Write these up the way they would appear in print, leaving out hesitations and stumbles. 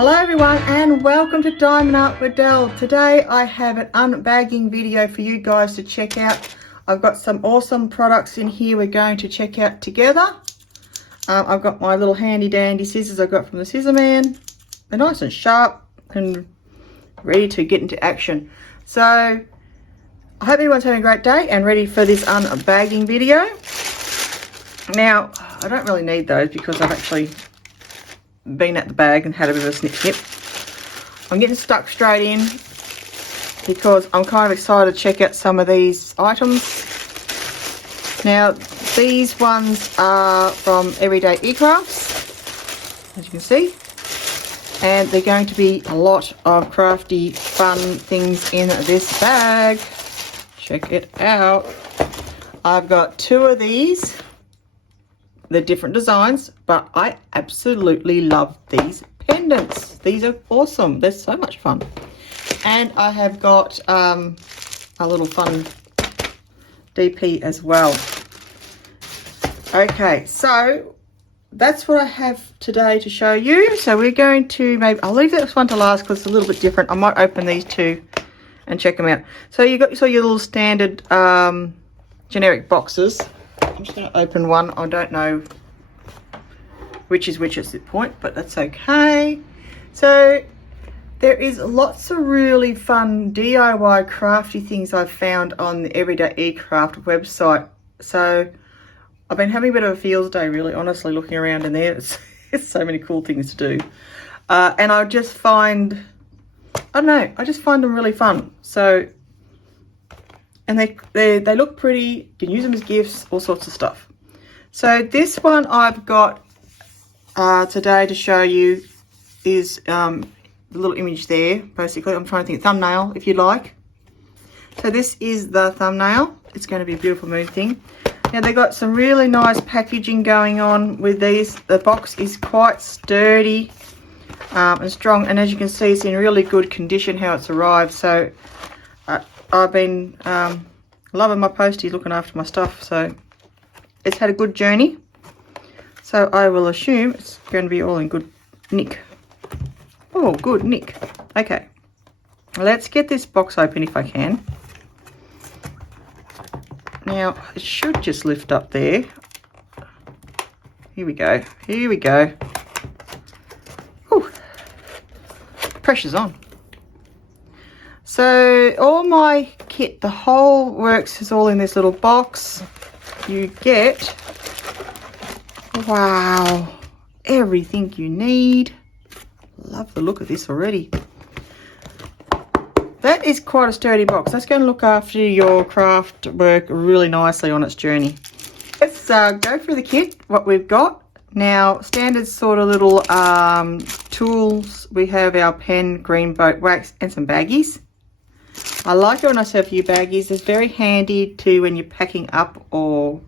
Hello everyone and welcome to Diamond Art with Del. Today I have an unbagging video for you guys to check out. I've got some awesome products in here we're going to check out together. I've got my little handy dandy scissors I got from the Scissor Man. They're nice and sharp and ready to get into action. So I hope everyone's having a great day and ready for this unbagging video. Now I don't really need those because I've actually been at the bag and had a bit of a snip. I'm getting stuck straight in because I'm kind of excited to check out some of these items. Now these ones are from Everydayecraft, as you can see, and they're going to be a lot of crafty fun things in this bag. Check it out. I've got two of these. They're different designs, but I absolutely love these pendants. These are awesome. They're so much fun. And I have got a little fun DP as well. Okay, so that's what I have today to show you. So we're going to I'll leave this one to last because it's a little bit different. I might open these two and check them out. So you got your little standard generic boxes. I'm just going to open one. I don't know which is which at this point, but that's okay. So there is lots of really fun DIY crafty things I've found on the Everydayecraft website. So I've been having a bit of a feels day, really, honestly, looking around in there. It's so many cool things to do. And I just find, I don't know, I just find them really fun. So, and they look pretty. You can use them as gifts, all sorts of stuff. So this one I've got today to show you is the little image there. Basically, I'm trying to think, thumbnail, if you like. So this is the thumbnail. It's going to be a beautiful moon thing. Now they got some really nice packaging going on with these. The box is quite sturdy and strong, and as you can see, it's in really good condition how it's arrived. So I've been loving my postie, looking after my stuff, so it's had a good journey. So I will assume it's going to be all in good nick. Oh, good nick. Okay, let's get this box open if I can. Now it should just lift up there. Here we go. Here we go. Whew. Pressure's on. So all my kit, the whole works is all in this little box. You get, wow, everything you need. Love the look of this already. That is quite a sturdy box. That's going to look after your craft work really nicely on its journey. Let's go through the kit, what we've got. Now, standard sort of little tools. We have our pen, green boat wax, and some baggies. I like it when I serve a few baggies. It's very handy to when you're packing up or,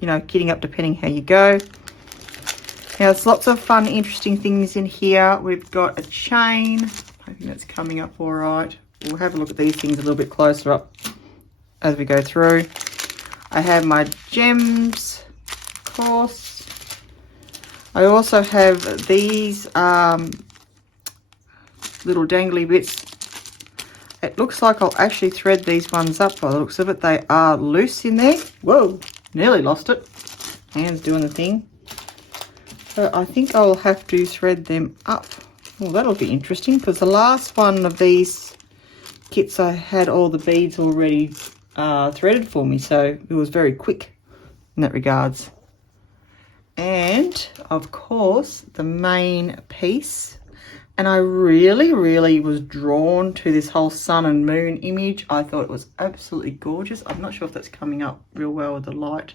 you know, kitting up depending how you go. Now, there's lots of fun, interesting things in here. We've got a chain. Hoping that's coming up all right. We'll have a look at these things a little bit closer up as we go through. I have my gems, of course. I also have these little dangly bits. It looks like I'll actually thread these ones up by the looks of it. They are loose in there. Whoa, nearly lost it. Hand's doing the thing. So I think I'll have to thread them up. Well, that'll be interesting because the last one of these kits I had all the beads already threaded for me, so it was very quick in that regards. And of course the main piece, and I really was drawn to this whole sun and moon image. I thought it was absolutely gorgeous. I'm not sure if that's coming up real well with the light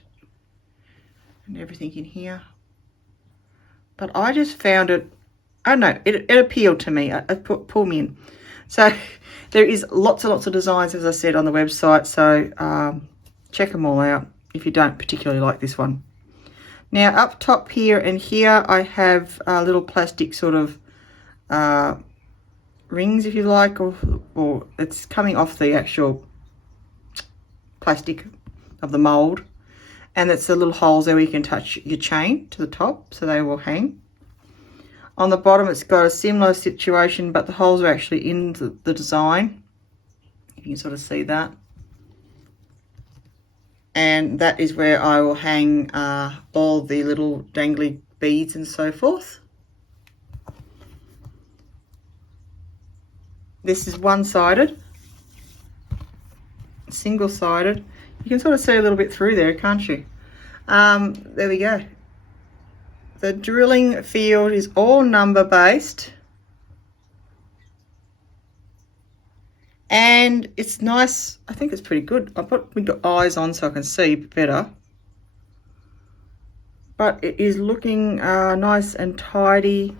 and everything in here, but I just found it, I don't know, it appealed to me. It pulled me in. So there is lots and lots of designs, as I said, on the website. So check them all out if you don't particularly like this one. Now up top here and here, I have little plastic sort of rings, if you like, or it's coming off the actual plastic of the mold. And it's the little holes there where you can touch your chain to the top, so they will hang. On the bottom it's got a similar situation, but the holes are actually in the design. You can sort of see that. And that is where I will hang all the little dangly beads and so forth. This is one-sided, single-sided. You can sort of see a little bit through there, can't you? There we go. The drilling field is all number based. And it's nice. I think it's pretty good. I put my eyes on so I can see better. But it is looking nice and tidy.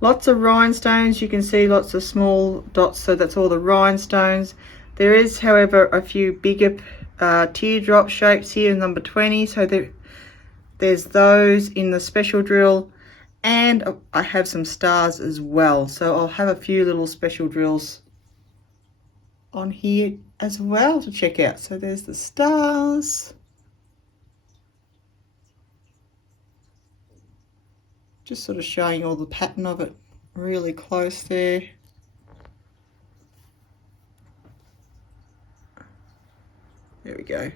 Lots of rhinestones. You can see lots of small dots, so that's all the rhinestones. There is, however, a few bigger teardrop shapes here in number 20. So there's those in the special drill. And I have some stars as well. So I'll have a few little special drills on here as well to check out. So there's the stars. Just sort of showing all the pattern of it really close there. There we go.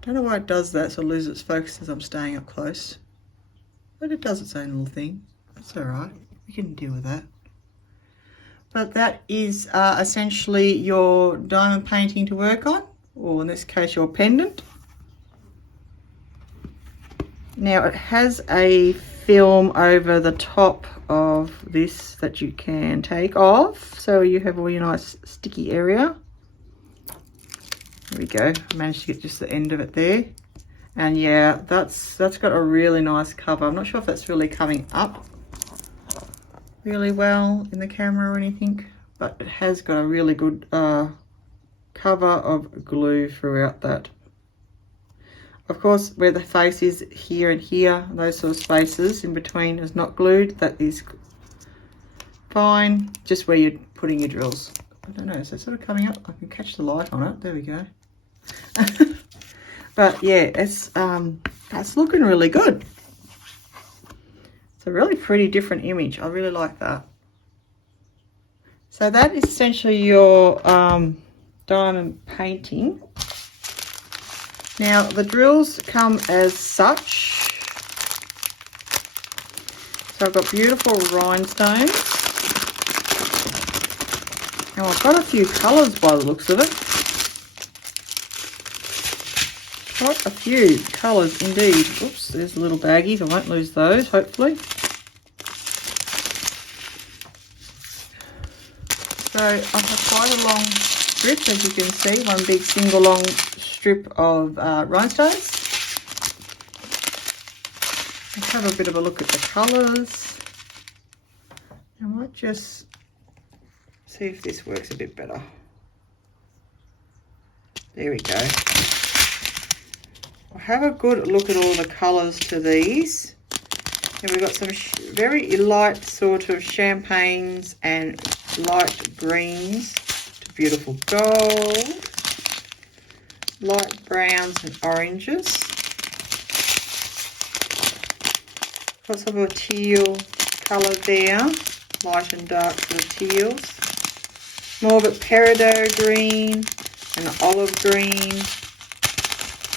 Don't know why it does that, so it loses its focus as I'm staying up close. But it does its own little thing. That's alright. We can deal with that. But that is essentially your diamond painting to work on, or in this case your pendant. Now it has a film over the top of this that you can take off, so you have all your nice sticky area. There we go. I managed to get just the end of it there. And yeah, that's got a really nice cover. I'm not sure if that's really coming up really well in the camera or anything, but it has got a really good cover of glue throughout that. Of course, where the face is here and here, those sort of spaces in between is not glued. That is fine. Just where you're putting your drills. I don't know, is that sort of coming up? I can catch the light on it. There we go. But yeah, it's looking really good. It's a really pretty different image. I really like that. So that is essentially your diamond painting. Now the drills come as such. So I've got beautiful rhinestones. Now I've got a few colours by the looks of it. Quite a few colours indeed. Oops, there's little baggies. I won't lose those, hopefully. So I have quite a long strip, as you can see, one big single long strip of rhinestones. Let's have a bit of a look at the colours. I might just see if this works a bit better. There we go. I'll have a good look at all the colours to these. And we've got some very light sort of champagnes and light greens to beautiful gold, light browns and oranges. Got some of a teal colour there, light and dark sort of teals. More of a peridot green and olive green.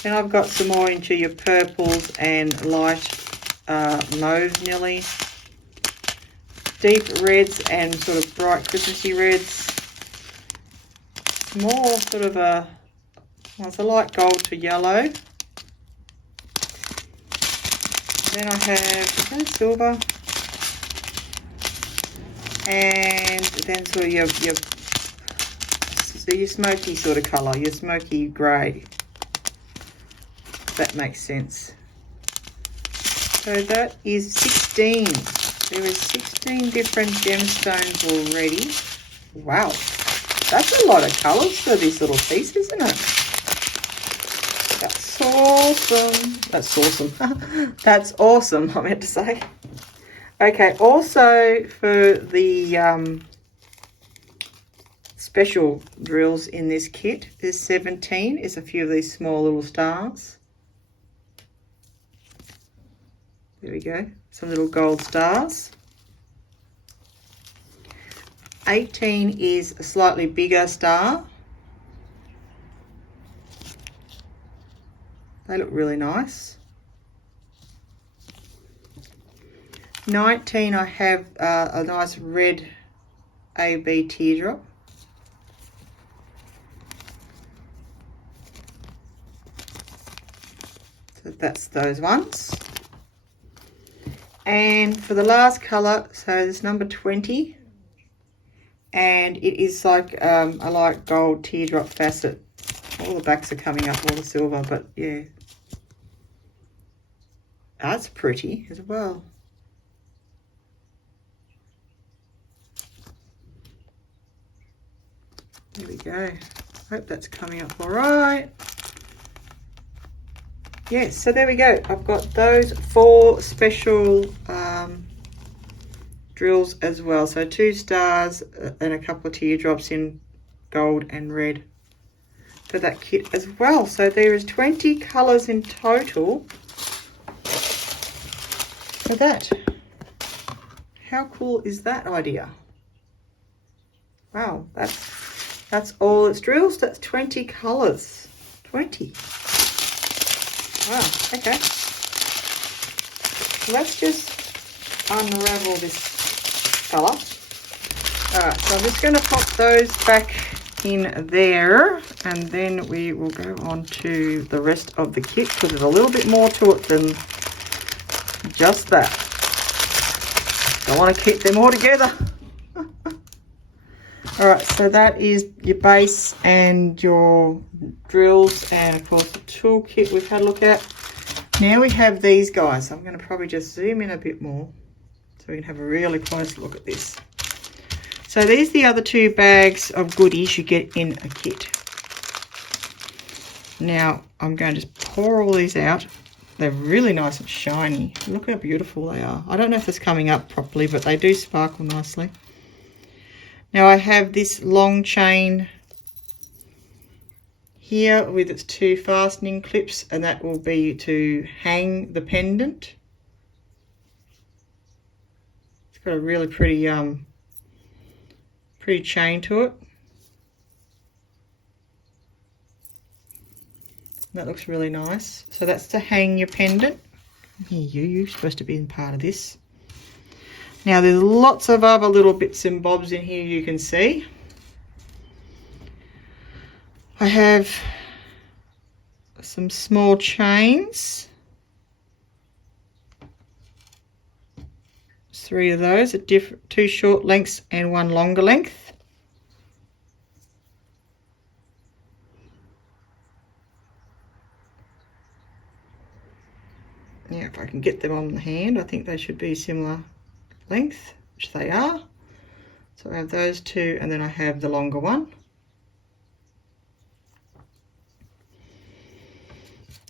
Then I've got some more into your purples and light mauve nearly. Deep reds and sort of bright Christmassy reds. More sort of a, well, it's a light gold to yellow. Then I have silver. And then sort of your smoky sort of colour, your smoky grey. That makes sense. So that is 16. There is 16 different gemstones already. Wow, that's a lot of colours for this little piece, isn't it? That's awesome. That's awesome. That's awesome, I meant to say. Okay, also for the special drills in this kit, there's 17. Is a few of these small little stars. There we go, some little gold stars. 18 is a slightly bigger star. They look really nice. 19, I have a nice red AB teardrop. So that's those ones. And for the last colour, so this number 20, and it is like a light gold teardrop facet. All the backs are coming up, all the silver, but yeah. That's pretty as well. There we go. Hope that's coming up all right. Yes, so there we go. I've got those 4 special drills as well. So 2 stars and a couple of teardrops in gold and red for that kit as well. So there is 20 colours in total for that. How cool is that idea? Wow, that's all its drills. That's 20 colours. 20. Wow, okay. So let's just unravel this colour. Alright, so I'm just going to pop those back in there, and then we will go on to the rest of the kit, because there's a little bit more to it than just that. I want to keep them all together. Alright, so that is your base and your drills, and of course the toolkit we've had a look at. Now we have these guys. I'm going to probably just zoom in a bit more so we can have a really close look at this. So these are the other 2 bags of goodies you get in a kit. Now I'm going to just pour all these out. They're really nice and shiny. Look how beautiful they are. I don't know if it's coming up properly, but they do sparkle nicely. Now I have this long chain here with its 2 fastening clips, and that will be to hang the pendant. It's got a really pretty chain to it. That looks really nice. So that's to hang your pendant. Here, you're supposed to be in part of this. Now there's lots of other little bits and bobs in here you can see. I have some small chains. 3 of those at different, 2 short lengths and 1 longer length. Now if I can get them on the hand, I think they should be similar length, which they are. So I have those 2, and then I have the longer one.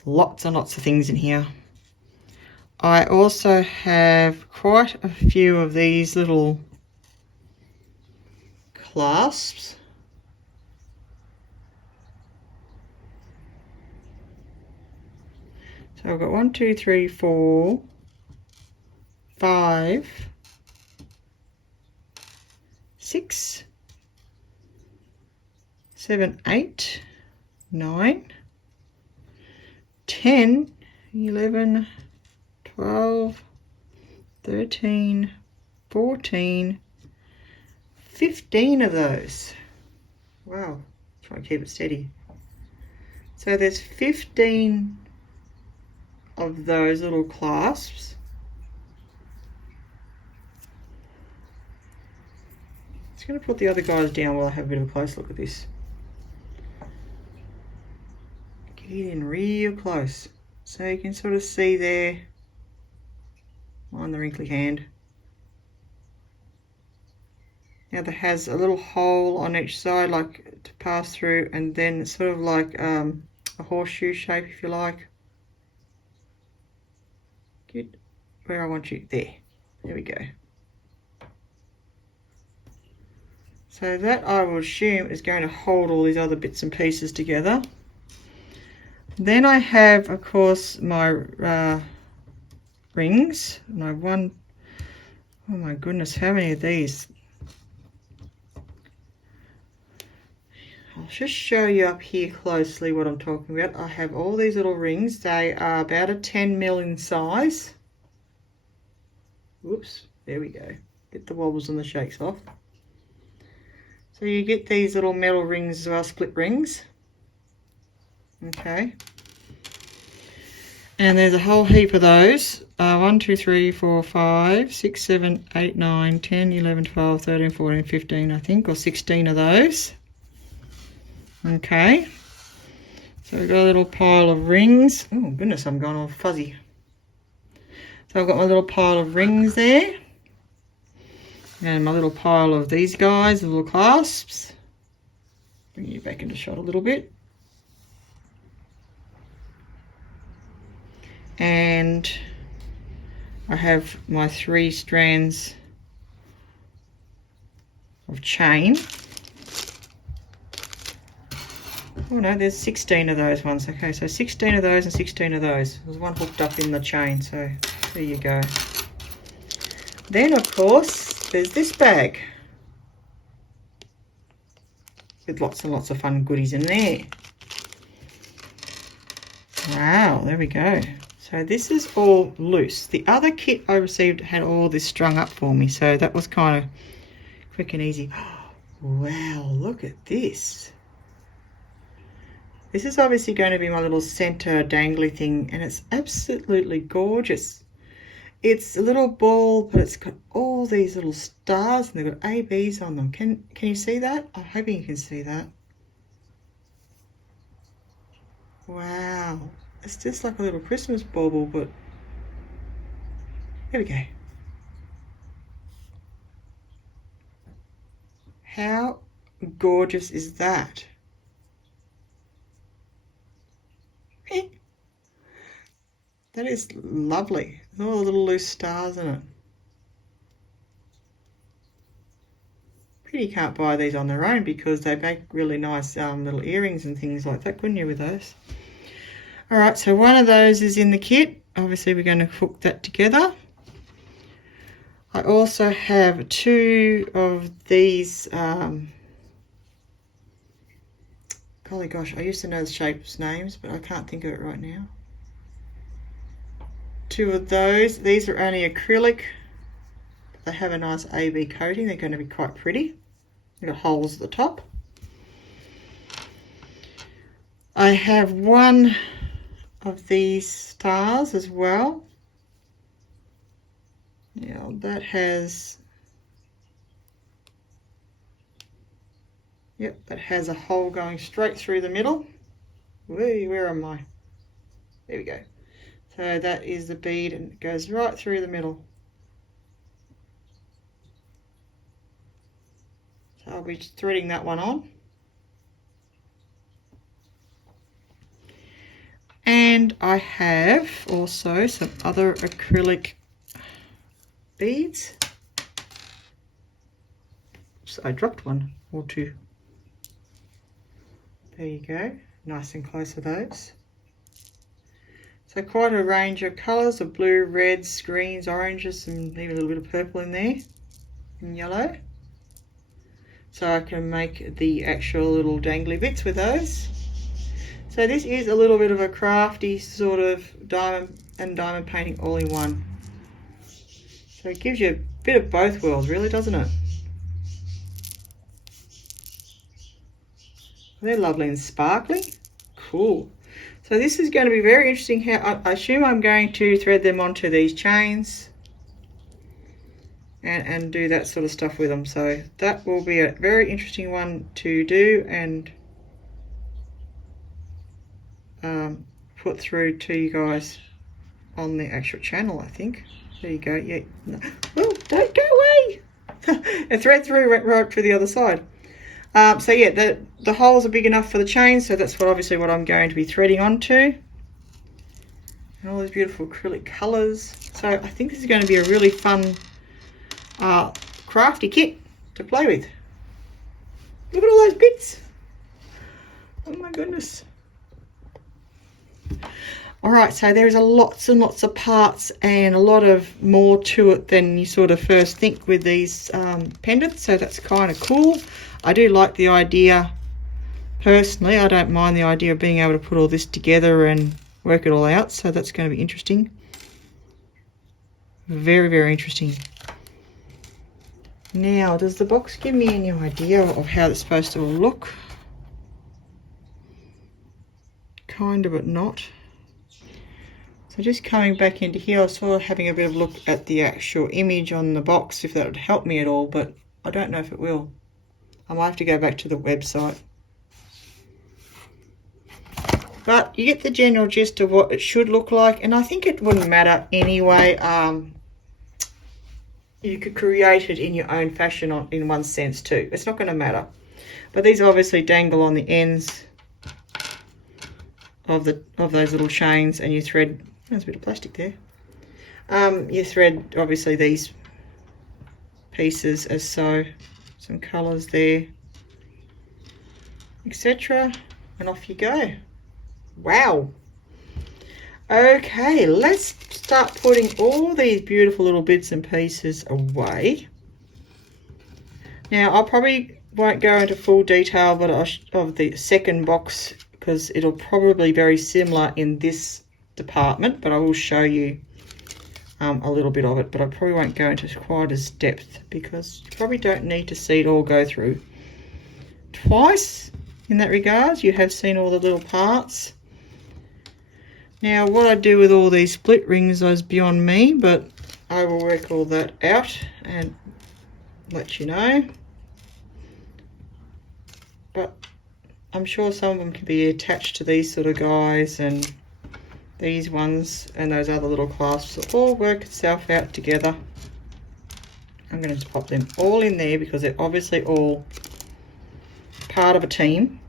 Lots and lots of things in here. I also have quite a few of these little clasps. So I've got 1, 2, 3, 4, 5, 6, 7, 8, 9, 10, 11, 12, 13, 14, 15 of those. Wow, try to keep it steady. So there's 15 of those little clasps. Just going to put the other guys down while I have a bit of a close look at this. Get in real close so you can sort of see there on the wrinkly hand. Now that has a little hole on each side like to pass through, and then it's sort of like a horseshoe shape, if you like. Get where I want you. There we go. So that, I will assume, is going to hold all these other bits and pieces together. Then I have, of course, my rings. No, one, oh my goodness, how many of these? I'll just show you up here closely what I'm talking about. I have all these little rings. They are about a 10 mil in size. Whoops, there we go. Get the wobbles and the shakes off. So you get these little metal rings as well, split rings. Okay. And there's a whole heap of those. 1, 2, 3, 4, 5, 6, 7, 8, 9, 10, 11, 12, 13, 14, 15, I think, or 16 of those. Okay. So we've got a little pile of rings. Oh goodness, I'm going all fuzzy. So I've got my little pile of rings there. And my little pile of these guys, the little clasps. Bring you back into shot a little bit. And I have my 3 strands of chain. Oh no, there's 16 of those ones. Okay, so 16 of those and 16 of those. There's one hooked up in the chain, so there you go. Then of course there's this bag with lots and lots of fun goodies in there. Wow, there we go. So this is all loose. The other kit I received had all this strung up for me, so that was kind of quick and easy. Wow, look at this. This is obviously going to be my little center dangly thing, and it's absolutely gorgeous. It's a little ball, but it's got all these little stars, and they've got ABs on them. Can you see that? I'm hoping you can see that. Wow. It's just like a little Christmas bauble, but here we go. How gorgeous is that? That is lovely. All the little loose stars in it. Pretty, you can't buy these on their own because they make really nice little earrings and things like that, couldn't you, with those? All right, so one of those is in the kit. Obviously, we're going to hook that together. I also have 2 of these. Golly gosh, I used to know the shapes names, but I can't think of it right now. 2 of those. These are only acrylic. They have a nice AB coating. They're going to be quite pretty. They've got holes at the top. I have 1 of these stars as well. Now that has, yep, that has a hole going straight through the middle. Where am I? There we go. So that is the bead, and it goes right through the middle. So I'll be threading that one on. And I have also some other acrylic beads. So I dropped 1 or 2. There you go. Nice and close to those. So quite a range of colours of blue, reds, greens, oranges, and even a little bit of purple in there, and yellow. So I can make the actual little dangly bits with those. So this is a little bit of a crafty sort of diamond painting all in one. So it gives you a bit of both worlds, really, doesn't it? They're lovely and sparkly. Cool. So this is going to be very interesting. How I assume I'm going to thread them onto these chains and do that sort of stuff with them. So that will be a very interesting one to do and put through to you guys on the actual channel, I think. There you go. Yeah. No. Oh, don't go away. A thread through went right to the other side. So yeah, the holes are big enough for the chain, so that's obviously what I'm going to be threading onto. And all these beautiful acrylic colours. So I think this is going to be a really fun crafty kit to play with. Look at all those bits. Oh my goodness. Alright, so there's lots and lots of parts and a lot of more to it than you sort of first think with these pendants, so that's kind of cool. I do like the idea, personally. I don't mind the idea of being able to put all this together and work it all out, so that's going to be interesting. Very, very interesting. Now, does the box give me any idea of how it's supposed to look? Kind of, but not. So just coming back into here, I was sort of having a bit of a look at the actual image on the box, if that would help me at all, but I don't know if it will. I might have to go back to the website. But you get the general gist of what it should look like, and I think it wouldn't matter anyway. You could create it in your own fashion in one sense too. It's not going to matter. But these obviously dangle on the ends of those little chains, and you thread. There's a bit of plastic there. You thread obviously these pieces as so. Some colours there, etc. And off you go. Wow. Okay, let's start putting all these beautiful little bits and pieces away. Now, I probably won't go into full detail but of the second box, because it'll probably be very similar in this department, but I will show you a little bit of it, but I probably won't go into quite as depth, because you probably don't need to see it all go through twice in that regard. You have seen all the little parts. Now, what I do with all these split rings is beyond me, but I will work all that out and let you know. But I'm sure some of them can be attached to these sort of guys, and these ones and those other little clasps will all work itself out together. I'm going to pop them all in there because they're obviously all part of a team.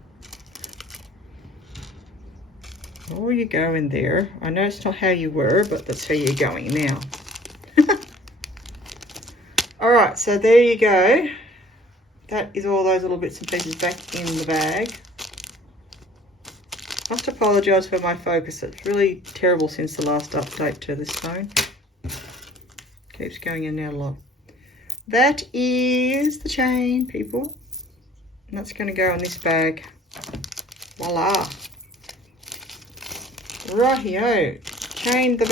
Oh, you go in there. I know it's not how you were, but that's how you're going now. Alright, so there you go. That is all those little bits and pieces back in the bag. Must apologise for my focus. It's really terrible since the last update to this phone. Keeps going in and out a lot. That is the chain, people. And that's going to go in this bag. Voila. Rightio. Chain the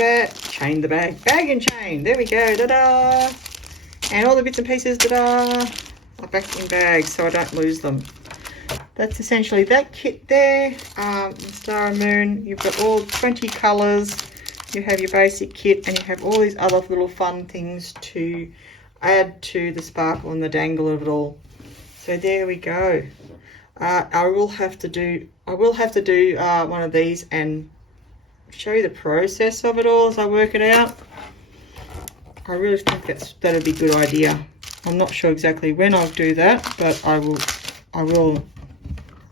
bag. Bag and chain. There we go. Ta-da. And all the bits and pieces, ta-da, are back in bags so I don't lose them. That's essentially that kit there. Star and Moon. You've got all 20 colours. You have your basic kit, and you have all these other little fun things to add to the sparkle and the dangle of it all. So there we go. I will have to do one of these and show you the process of it all as I work it out. I really think that'd be a good idea. I'm not sure exactly when I'll do that, but I will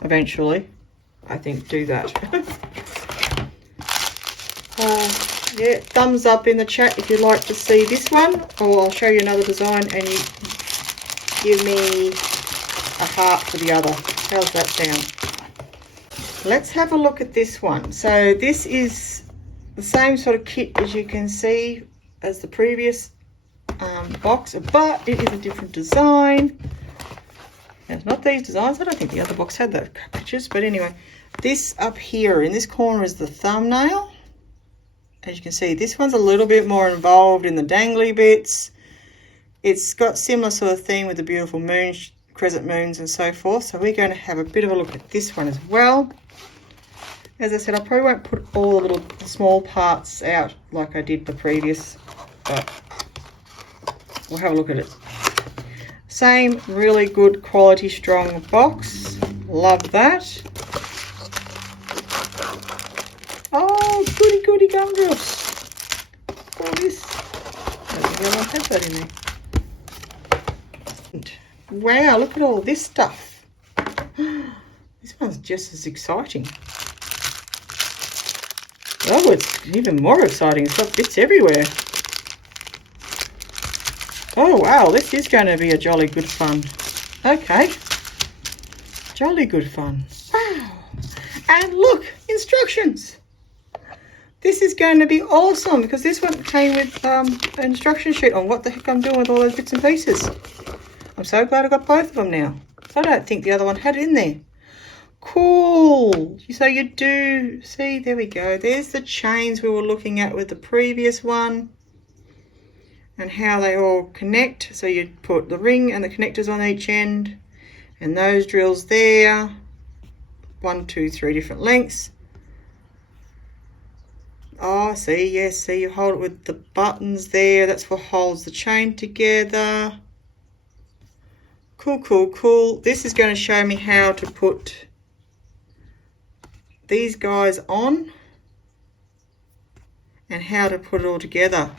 eventually, I think, do that. Yeah, thumbs up in the chat if you'd like to see this one, or I'll show you another design and you give me a heart for the other. How's that sound? Let's have a look at this one. So this is the same sort of kit as you can see as the previous box, but it is a different design. It's not these designs. I don't think the other box had those pictures, but anyway, this up here in this corner is the thumbnail. As you can see, this one's a little bit more involved in the dangly bits. It's got similar sort of theme with the beautiful moon, crescent moons and so forth. So we're going to have a bit of a look at this one as well. As I said, I probably won't put all the little small parts out like I did the previous, but we'll have a look at it. Same really good quality, strong box. Love that. Oh, goody goody gumdrops. All this. I don't think I have that in there. Wow, look at all this stuff. This one's just as exciting. Oh, it's even more exciting. It's got bits everywhere. Oh, wow, this is going to be a jolly good fun. Okay. Jolly good fun. Wow. And look, instructions. This is going to be awesome because this one came with an instruction sheet on what the heck I'm doing with all those bits and pieces. I'm so glad I got both of them now. I don't think the other one had it in there. Cool. So you do see, there we go. There's the chains we were looking at with the previous one and how they all connect. So you put the ring and the connectors on each end and those drills there. 1, 2, 3 different lengths. Oh, see, yes, see, you hold it with the buttons there. That's what holds the chain together. Cool, cool, cool. This is going to show me how to put these guys on and how to put it all together.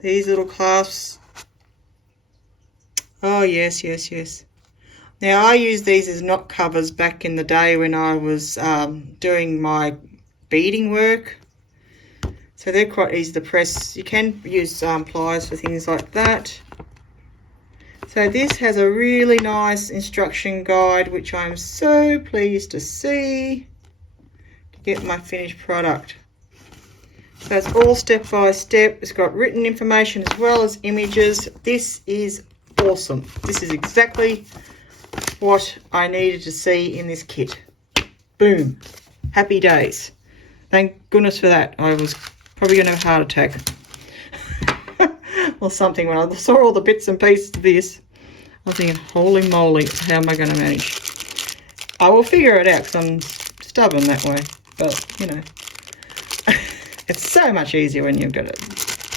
These little clasps. Oh, yes, yes, yes. Now, I used these as knot covers back in the day when I was doing my beading work. So they're quite easy to press. You can use pliers for things like that. So this has a really nice instruction guide, which I'm so pleased to see to get my finished product. So it's all step by step. It's got written information as well as images. This is awesome. This is exactly what I needed to see in this kit. Boom. Happy days. Thank goodness for that. I was probably going to have a heart attack or something when I saw all the bits and pieces of this. I was thinking, holy moly, how am I going to manage? I will figure it out because I'm stubborn that way. But, you know, it's so much easier when you've got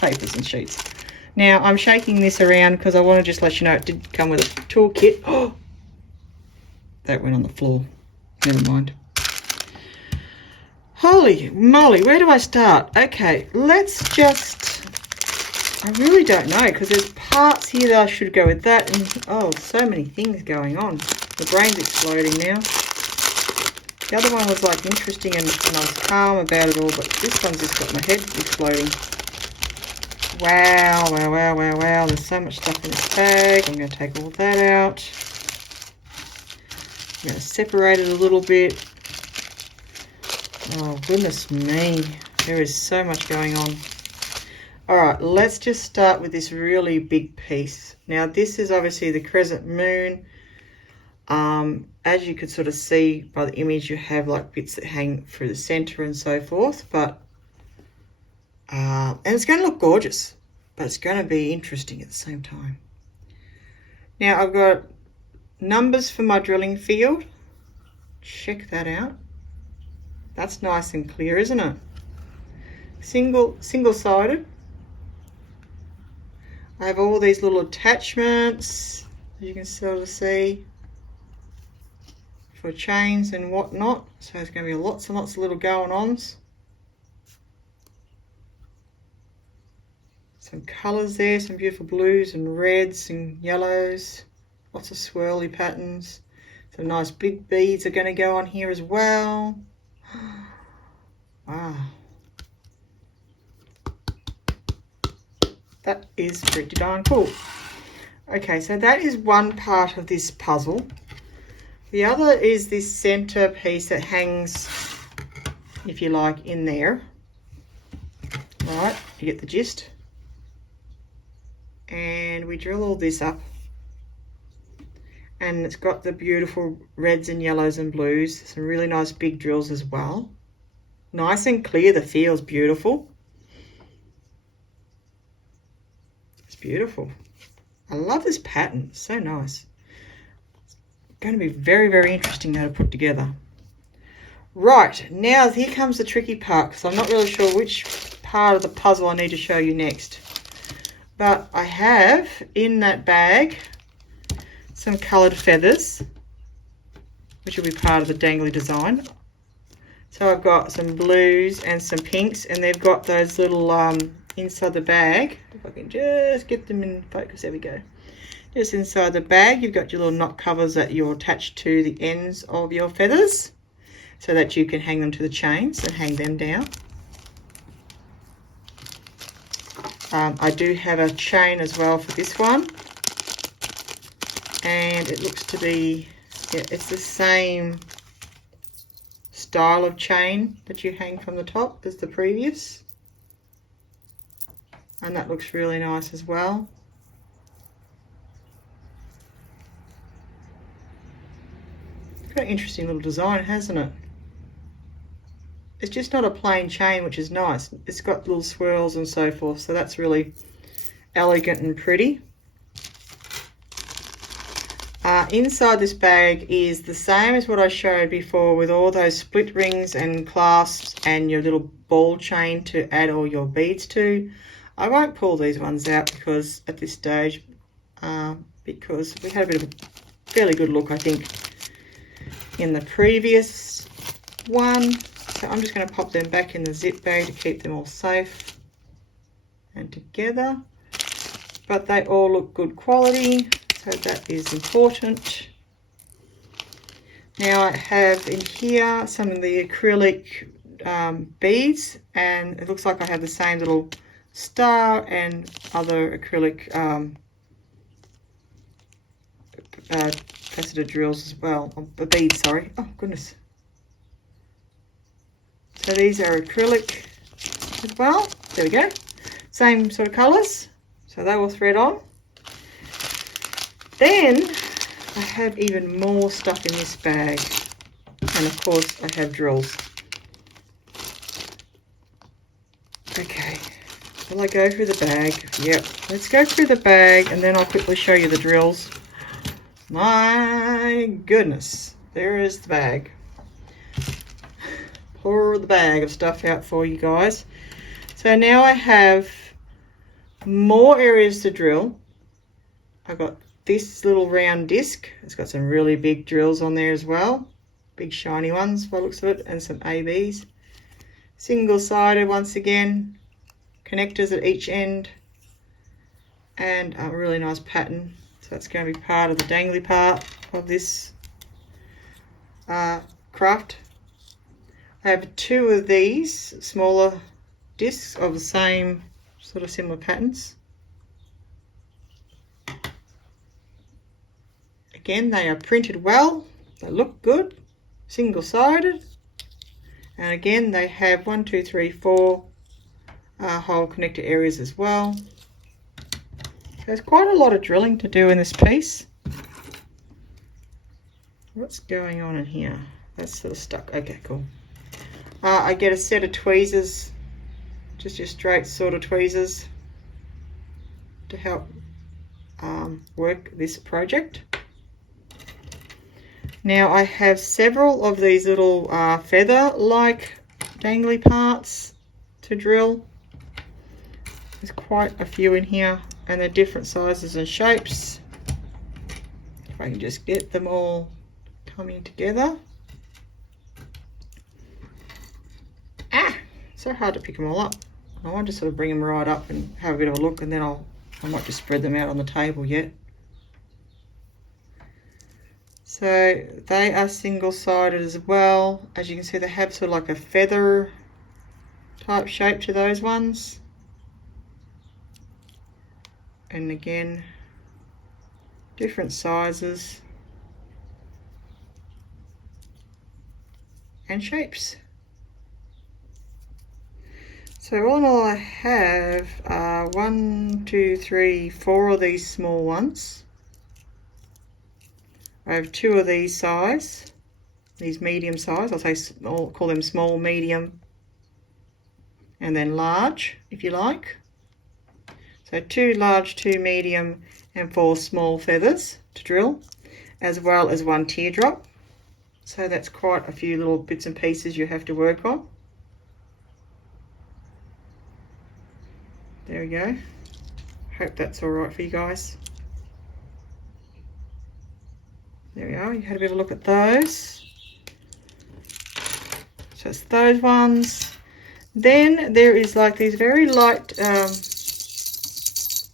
papers and sheets. Now, I'm shaking this around because I want to just let you know it did come with a toolkit. Oh, that went on the floor. Never mind. Holy moly, where do I start? Okay, let's just, I really don't know because there's parts here that I should go with that and oh, so many things going on. The brain's exploding now. The other one was like interesting and I was calm about it all, but this one's just got my head exploding. Wow, wow, wow, wow, wow. There's so much stuff in this bag. I'm going to take all that out. I'm going to separate it a little bit. Oh, goodness me. There is so much going on. All right, let's just start with this really big piece. Now, this is obviously the Crescent Moon. As you could sort of see by the image, you have like bits that hang through the center and so forth. But, and it's going to look gorgeous, but it's going to be interesting at the same time. Now, I've got numbers for my drilling field. Check that out. That's nice and clear, isn't it? Single-sided. I have all these little attachments, as you can sort of see, for chains and whatnot. So there's going to be lots and lots of little going-ons. Some colours there, some beautiful blues and reds and yellows. Lots of swirly patterns. Some nice big beads are going to go on here as well. Wow. That is pretty darn cool. Okay, so that is one part of this puzzle. The other is this center piece that hangs, if you like, in there. Right, you get the gist. And we drill all this up. And it's got the beautiful reds and yellows and blues. Some really nice big drills as well. Nice and clear, the feel's beautiful. It's beautiful. I love this pattern, it's so nice. It's going to be very, very interesting now to put together. Right, now here comes the tricky part, because I'm not really sure which part of the puzzle I need to show you next. But I have in that bag some coloured feathers, which will be part of the dangly design. So I've got some blues and some pinks, and they've got those little inside the bag. If I can just get them in focus, there we go. Just inside the bag, you've got your little knot covers that you'll attach to the ends of your feathers so that you can hang them to the chains and hang them down. I do have a chain as well for this one, and it looks to be, yeah, it's the same style of chain that you hang from the top as the previous. And that looks really nice as well. Got an interesting little design, hasn't it? It's just not a plain chain, which is nice. It's got little swirls and so forth, so that's really elegant and pretty. Inside this bag is the same as what I showed before, with all those split rings and clasps and your little ball chain to add all your beads to. I won't pull these ones out because at this stage, because we had a bit of a fairly good look, I think, in the previous one. So I'm just going to pop them back in the zip bag to keep them all safe and together. But they all look good quality, so that is important. Now I have in here some of the acrylic beads, and it looks like I have the same little star and other acrylic faceted drills as well. Beads, sorry. Oh goodness. So these are acrylic as well. There we go. Same sort of colours. So they will thread on. Then I have even more stuff in this bag. And of course I have drills. Okay. Will I go through the bag? Yep. Let's go through the bag and then I'll quickly show you the drills. My goodness. There is the bag. Pour the bag of stuff out for you guys. So now I have more areas to drill. I've got this little round disc. It's got some really big drills on there as well. Big shiny ones by the looks of it, and some ABs. Single-sided once again. Connectors at each end. And a really nice pattern. So that's going to be part of the dangly part of this craft. I have two of these smaller discs of the same sort of similar patterns. Again, they are printed well, they look good, single-sided, and again they have 1, 2, 3, 4 hole connector areas as well. There's quite a lot of drilling to do in this piece. What's going on in here? That's sort of stuck. Okay, cool. I get a set of tweezers, just your straight sort of tweezers, to help work this project. Now I have several of these little feather-like dangly parts to drill. There's quite a few in here, and they're different sizes and shapes. If I can just get them all coming together. So hard to pick them all up. I want to sort of bring them right up and have a bit of a look, and then I might just spread them out on the table yet. So they are single-sided as well. As you can see, they have sort of like a feather type shape to those ones. And again, different sizes and shapes. So all in all I have 1, 2, 3, 4 of these small ones. I have 2 of these size, these medium size. I'll say small, call them small, medium, and then large if you like. So 2 large, 2 medium, and 4 small feathers to drill, as well as 1 teardrop. So that's quite a few little bits and pieces you have to work on. There we go. Hope that's all right for you guys. There we are. You had a bit of a look at those. So it's those ones. Then there is like these very light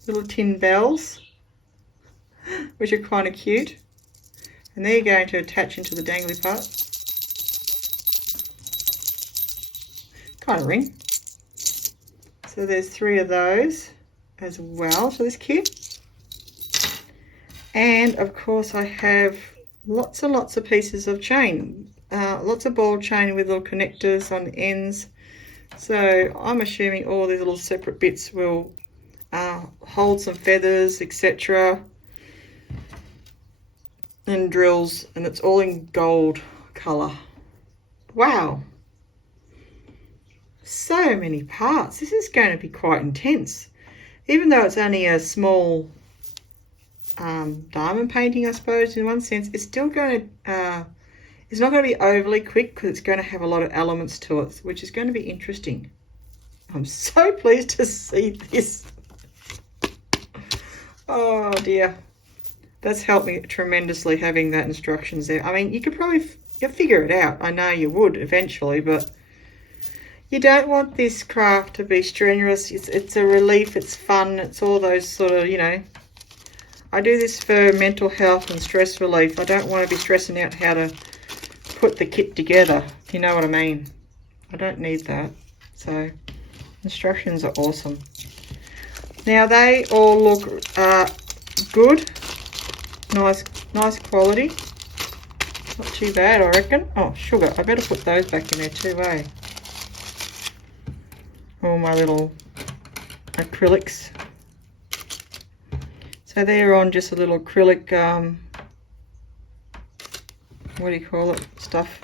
little tin bells, which are kind of cute. And they're going to attach into the dangly part. Kind of ring. So there's 3 of those as well for this kit. And of course I have lots and lots of pieces of chain. lots of ball chain with little connectors on the ends. So I'm assuming all these little separate bits will hold some feathers, etc. and drills, and it's all in gold colour. Wow, so many parts. This is going to be quite intense, even though it's only a small diamond painting, I suppose. In one sense, it's still going to it's not going to be overly quick because it's going to have a lot of elements to it, which is going to be interesting. I'm so pleased to see this. Oh dear, that's helped me tremendously having that instructions there. I mean, you could probably figure it out. I know you would eventually, but you don't want this craft to be strenuous. It's a relief, it's fun, it's all those sort of, you know, I do this for mental health and stress relief. I don't want to be stressing out how to put the kit together, if you know what I mean. I don't need that. So instructions are awesome. Now they all look good, nice quality. Not too bad, I reckon. Oh, sugar, I better put those back in there too, eh? All my little acrylics. So they're on just a little acrylic, what do you call it, stuff,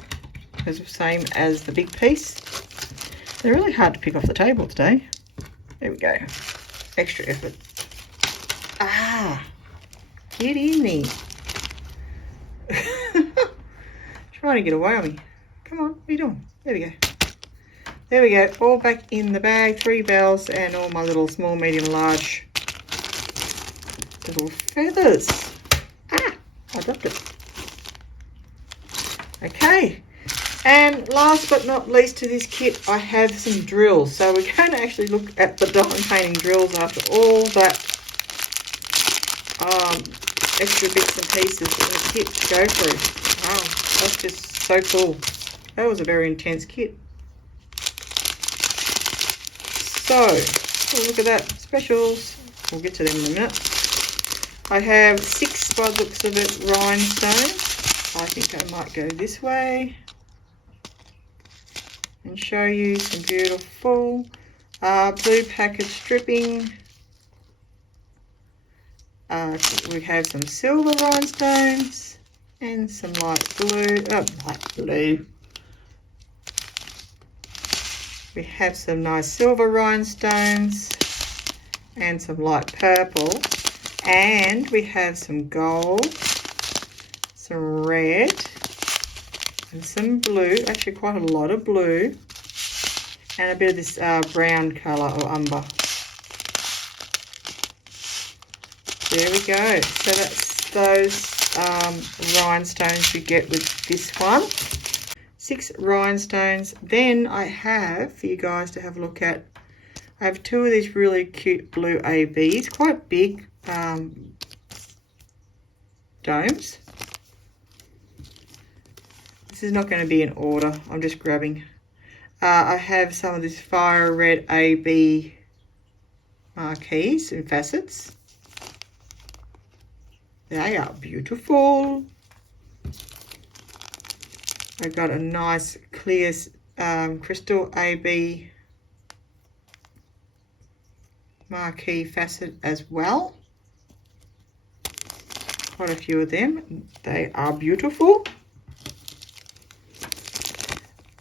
as the same as the big piece. They're really hard to pick off the table today. There we go. Extra effort. Ah, get in there. Trying to get away on me. Come on, what are you doing? There we go. There we go, all back in the bag. 3 bells and all my little small, medium, large little feathers. Ah, I dropped it. Okay, and last but not least to this kit, I have some drills. So we're going to actually look at the diamond painting drills after all that extra bits and pieces in the kit to go through. Wow, that's just so cool. That was a very intense kit. So, oh, look at that, specials. We'll get to them in a minute. I have 6, by the looks of it, rhinestones. I think I might go this way and show you some beautiful blue package stripping. We have some silver rhinestones and some light blue. We have some nice silver rhinestones and some light purple, and we have some gold, some red, and some blue, actually quite a lot of blue, and a bit of this brown colour or umber. There we go. So that's those rhinestones you get with this one. 6 rhinestones. Then I have, for you guys to have a look at, I have 2 of these really cute blue ABs, quite big domes. This is not going to be in order, I'm just grabbing. I have some of this fire red AB marquees and facets. They are beautiful. I've got a nice clear crystal AB marquee facet as well. Quite a few of them. They are beautiful.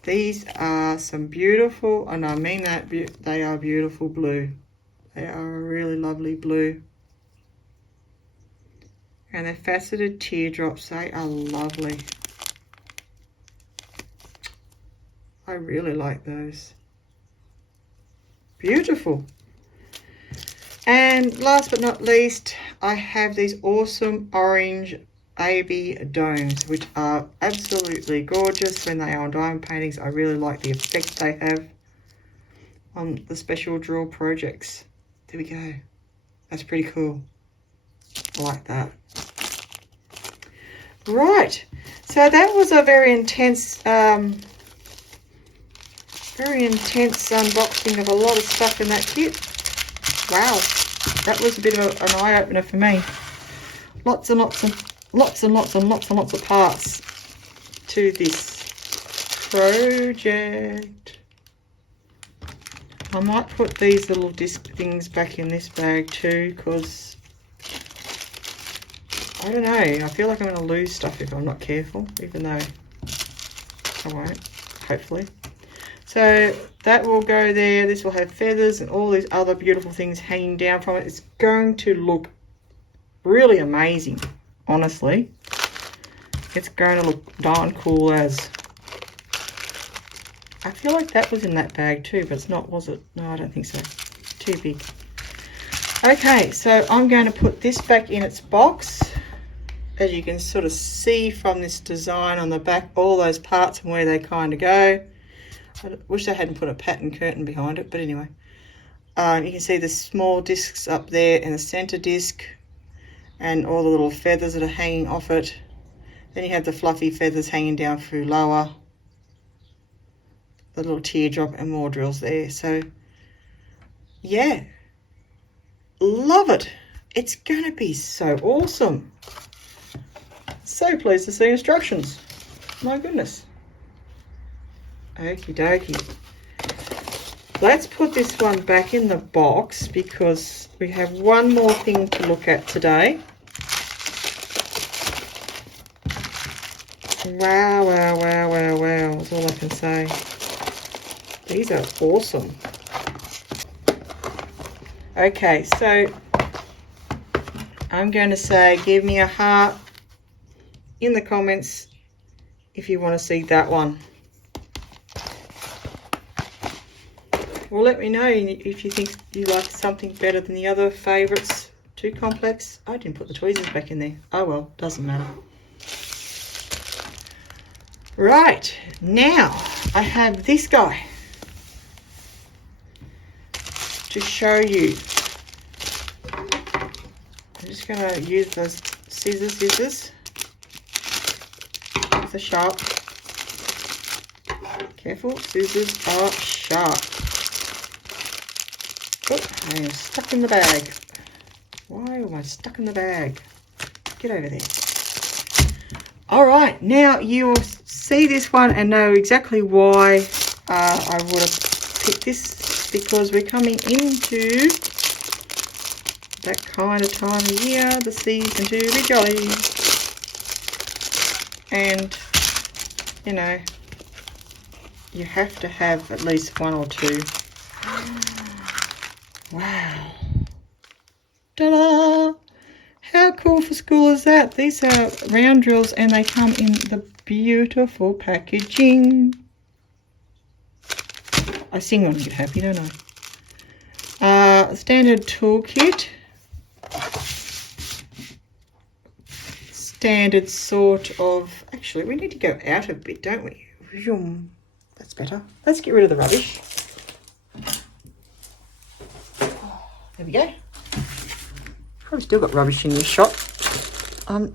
These are some beautiful, and I mean that, they are beautiful blue. They are a really lovely blue. And they're faceted teardrops. They are lovely. I really like those. Beautiful. And last but not least, I have these awesome orange AB domes, which are absolutely gorgeous when they are on diamond paintings. I really like the effect they have on the special drill projects. There we go. That's pretty cool. I like that. Right. So that was a very intense unboxing of a lot of stuff in that kit. Wow, that was a bit of an eye-opener for me. Lots of parts to this project. I might put these little disc things back in this bag too, because I don't know, I feel like I'm going to lose stuff if I'm not careful, even though I won't, hopefully. So that will go there. This will have feathers and all these other beautiful things hanging down from it. It's going to look really amazing, honestly. It's going to look darn cool as. I feel like that was in that bag too, but it's not, was it? No, I don't think so. Too big. Okay, so I'm going to put this back in its box. As you can sort of see from this design on the back, all those parts and where they kind of go. I wish they hadn't put a pattern curtain behind it, but anyway. You can see the small discs up there and the center disc and all the little feathers that are hanging off it. Then you have the fluffy feathers hanging down through lower. The little teardrop and more drills there. So, yeah. Love it. It's going to be so awesome. So pleased to see instructions. My goodness. Okie dokie. Let's put this one back in the box because we have one more thing to look at today. Wow, wow, wow, wow, wow. That's all I can say. These are awesome. Okay, so I'm going to say give me a heart in the comments if you want to see that one. Well, let me know if you think you like something better than the other favourites. Too complex? I didn't put the tweezers back in there. Oh well, doesn't matter. Right, now I have this guy to show you. I'm just going to use those scissors with a sharp. Careful, scissors are sharp. Oh, I am stuck in the bag. Why am I stuck in the bag? Get over there. All right, now you will see this one and know exactly why I would have picked this, because we're coming into that kind of time of year, the season to be jolly. And, you know, you have to have at least one or two. Wow. Ta-da! How cool for school is that? These are round drills and they come in the beautiful packaging. I sing when I get happy, don't I? Standard toolkit. Standard sort of... Actually, we need to go out a bit, don't we? That's better. Let's get rid of the rubbish. There we go. Probably still got rubbish in your shop. I'm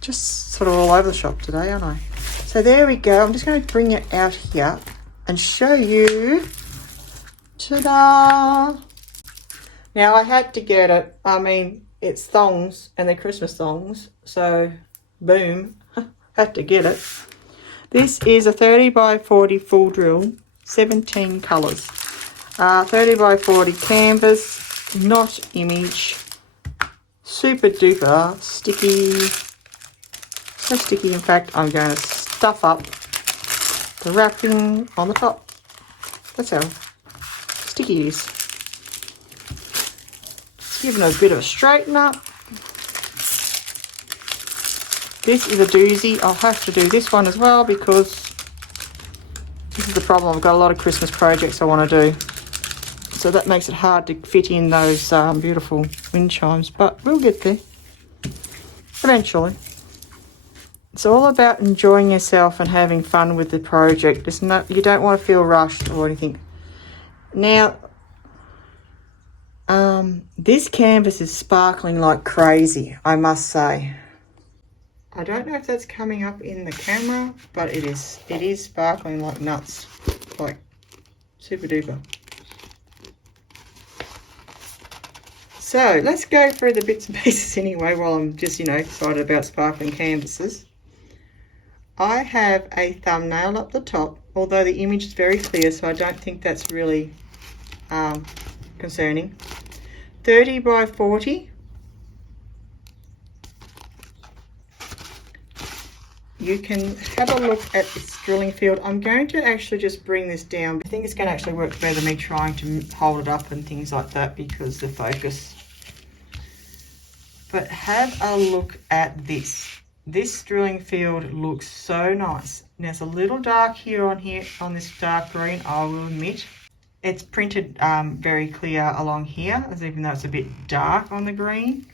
just sort of all over the shop today, aren't I? So there we go. I'm just going to bring it out here and show you. Ta-da! Now I had to get it. I mean, it's thongs and they're Christmas thongs. So, boom. Had to get it. This is a 30 by 40 full drill. 17 colours. 30 by 40 canvas. Not image. Super duper sticky. So sticky, in fact, I'm going to stuff up the wrapping on the top. That's how sticky it is. It's given it a bit of a straighten up. This is a doozy. I'll have to do this one as well because this is the problem. I've got a lot of Christmas projects I want to do. So that makes it hard to fit in those beautiful wind chimes, but we'll get there eventually. It's all about enjoying yourself and having fun with the project. You don't want to feel rushed or anything. Now, this canvas is sparkling like crazy, I must say. I don't know if that's coming up in the camera, but it is. It is sparkling like nuts, like super duper. So let's go through the bits and pieces anyway while I'm just, excited about sparkling canvases. I have a thumbnail up the top, although the image is very clear, so I don't think that's really concerning. 30 by 40. You can have a look at this drilling field. I'm going to actually just bring this down. I think it's going to actually work better than me trying to hold it up and things like that because the focus. But have a look at this. This drilling field looks so nice. Now it's a little dark here on this dark green, I will admit. It's printed very clear along here, as even though it's a bit dark on the green.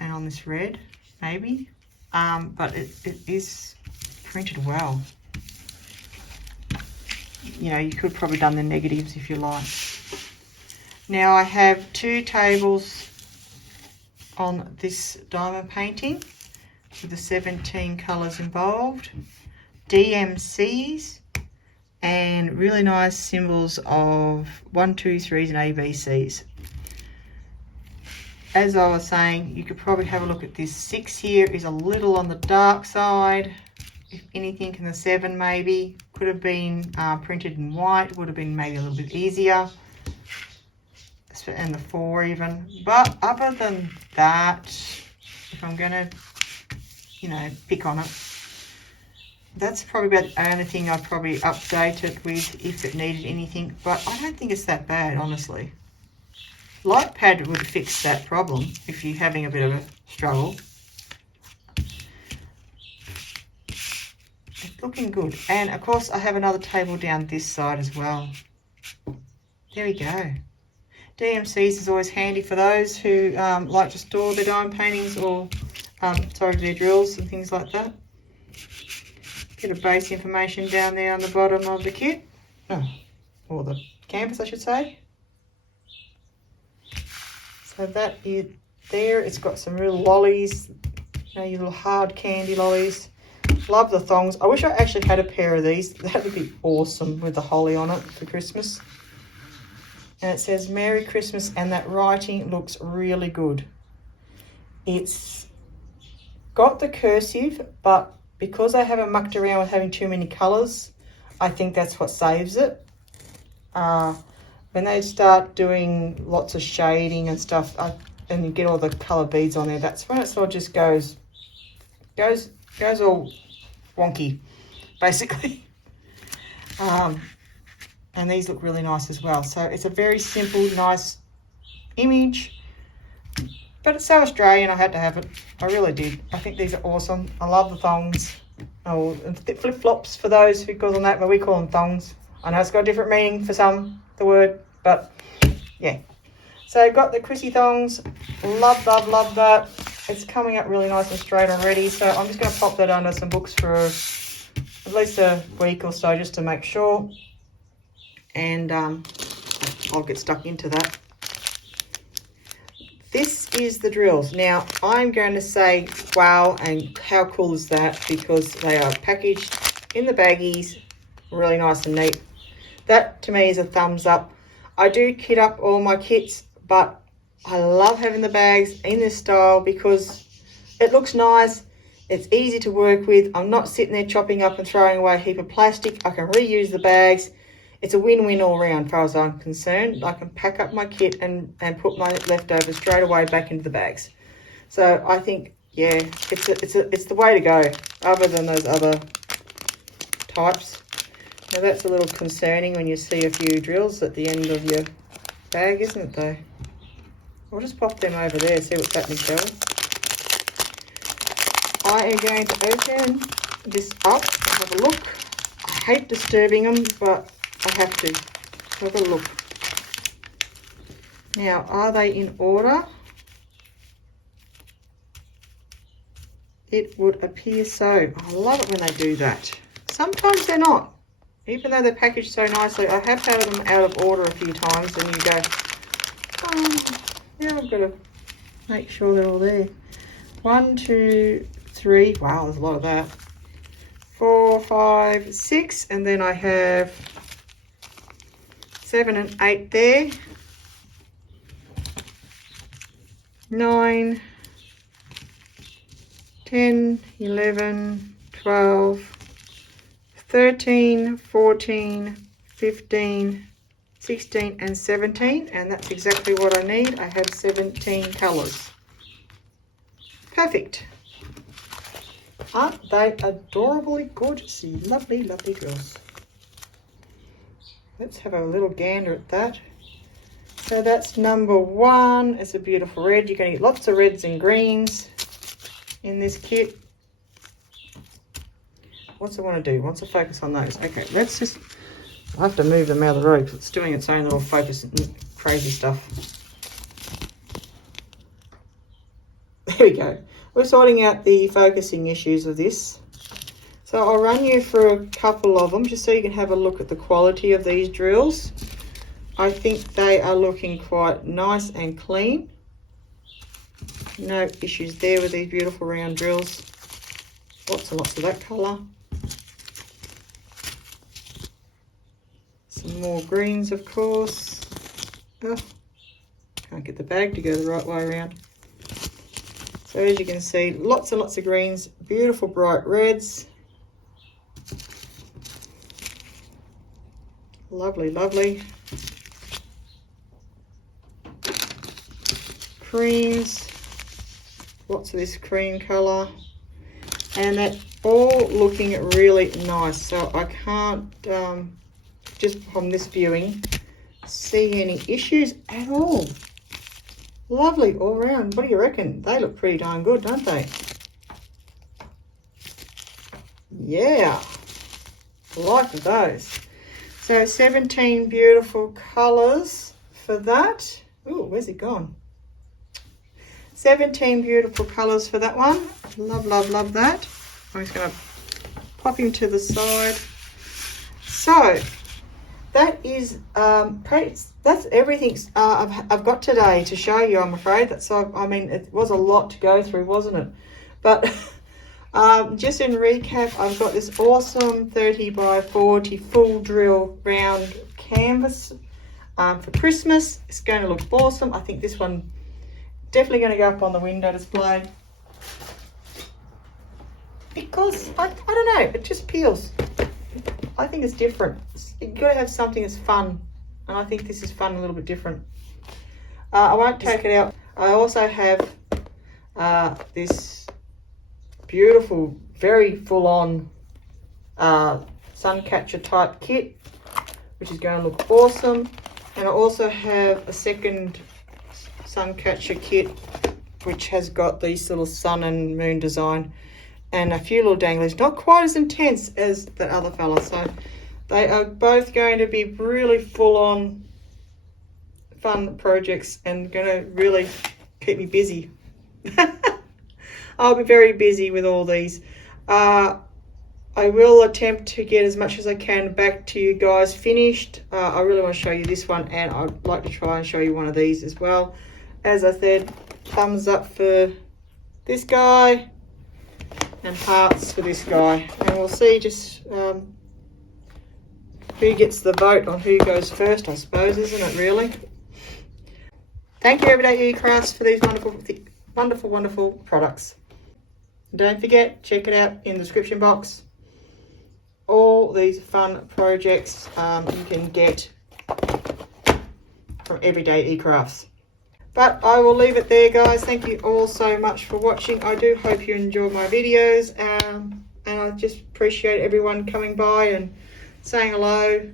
And on this red, maybe. But it is printed well. You know, you could probably done the negatives if you like. Now I have 2 tables on this diamond painting with the 17 colours involved, DMCs, and really nice symbols of 1, 2, 3s and ABCs. As I was saying, you could probably have a look at this 6 here is a little on the dark side. If anything, in the 7 maybe could have been printed in white, would have been maybe a little bit easier. And the 4 even. But other than that, if I'm gonna, you know, pick on it, that's probably about the only thing I'd probably update it with if it needed anything. But I don't think it's that bad, honestly. Light pad would fix that problem if you're having a bit of a struggle. It's looking good. And of course I have another table down this side as well. There we go. DMCs is always handy for those who like to store their diamond paintings or their drills and things like that. Bit of base information down there on the bottom of the kit. Or the canvas I should say. So that is there. It's got some real lollies, you know, your little hard candy lollies. Love the thongs. I wish I actually had a pair of these. That would be awesome with the holly on it for Christmas. And it says Merry Christmas, and that writing looks really good. It's got the cursive, but because I haven't mucked around with having too many colours, I think that's what saves it. When they start doing lots of shading and stuff, and you get all the colour beads on there, that's when it sort of just goes all wonky, basically. And these look really nice as well. So it's a very simple, nice image, but it's so Australian, I had to have it. I really did. I think these are awesome. I love the thongs. Oh, and flip-flops for those who call them that, but we call them thongs. I know it's got a different meaning for some, the word, but yeah. So got the Chrissy thongs. Love, love, love that. It's coming up really nice and straight already. So I'm just going to pop that under some books for at least a week or so just to make sure. And I'll get stuck into that. This is the drills. Now I'm going to say wow, and how cool is that, because they are packaged in the baggies, really nice and neat. That to me is a thumbs up. I do kit up all my kits, but I love having the bags in this style because it looks nice, it's easy to work with. I'm not sitting there chopping up and throwing away a heap of plastic. I can reuse the bags. It's a win-win all around, as far as I'm concerned. I can pack up my kit and put my leftovers straight away back into the bags. So I think, yeah, it's the way to go, other than those other types. Now that's a little concerning when you see a few drills at the end of your bag, isn't it though? We'll just pop them over there, see what's happening, shall we? I am going to open this up and have a look. I hate disturbing them, but I have to. Have a look. Now, are they in order? It would appear so. I love it when they do that. Sometimes they're not. Even though they're packaged so nicely, I have had them out of order a few times, and you go, yeah, I've got to make sure they're all there. 1, 2, 3. Wow, there's a lot of that. 4, 5, 6, and then I have 7 and 8 there. 9, 10, 11, 12, 13, 14, 15, 16 and 17, and that's exactly what I need. I have 17 colours. Perfect. Aren't they adorably gorgeous? Lovely, lovely girls. Let's have a little gander at that. So that's number 1. It's a beautiful red. You're going to get lots of reds and greens in this kit. What's I want to do? What's the focus on those? Okay, let's just... I have to move them out of the road because it's doing its own little focus and crazy stuff. There we go. We're sorting out the focusing issues of this. So I'll run you through a couple of them just so you can have a look at the quality of these drills. I think they are looking quite nice and clean. No issues there with these beautiful round drills. Lots and lots of that colour. Some more greens, of course. Oh, can't get the bag to go the right way around. So as you can see, lots and lots of greens, beautiful bright reds. Lovely, lovely. Creams, lots of this cream colour. And that's all looking really nice. So I can't, just from this viewing, see any issues at all. Lovely all round. What do you reckon? They look pretty darn good, don't they? Yeah, like those. So 17 beautiful colours for that. Ooh, where's it gone? 17 beautiful colours for that one. Love, love, love that. I'm just going to pop him to the side. So that is that's everything I've got today to show you, I'm afraid. I mean, it was a lot to go through, wasn't it? But just in recap, I've got this awesome 30 by 40 full drill round canvas for Christmas. It's going to look awesome. I think this one definitely going to go up on the window display because I don't know, it just peels. I think it's different. You've got to have something that's fun, and I think this is fun, a little bit different. I won't take it out. I also have this beautiful, very full-on sun catcher type kit, which is going to look awesome. And I also have a second sun catcher kit, which has got these little sun and moon design and a few little danglies, not quite as intense as the other fella. So they are both going to be really full-on fun projects and going to really keep me busy. I'll be very busy with all these. I will attempt to get as much as I can back to you guys finished. I really want to show you this one, and I'd like to try and show you one of these as well. As I said, thumbs up for this guy and hearts for this guy, and we'll see just who gets the vote on who goes first, I suppose, isn't it, really? Thank you, Everydayecraft, for these wonderful, wonderful products. Don't forget, check it out in the description box. All these fun projects you can get from Everydayecraft. But I will leave it there, guys. Thank you all so much for watching. I do hope you enjoy my videos, and I just appreciate everyone coming by and saying hello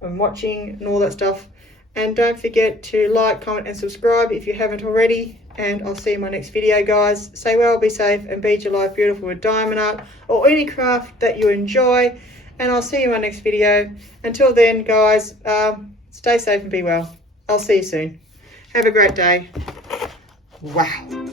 and watching and all that stuff. And don't forget to like, comment and subscribe if you haven't already. And I'll see you in my next video, guys. Stay well, be safe, and bead your life beautiful with diamond art or any craft that you enjoy. And I'll see you in my next video. Until then, guys, stay safe and be well. I'll see you soon. Have a great day. Wow.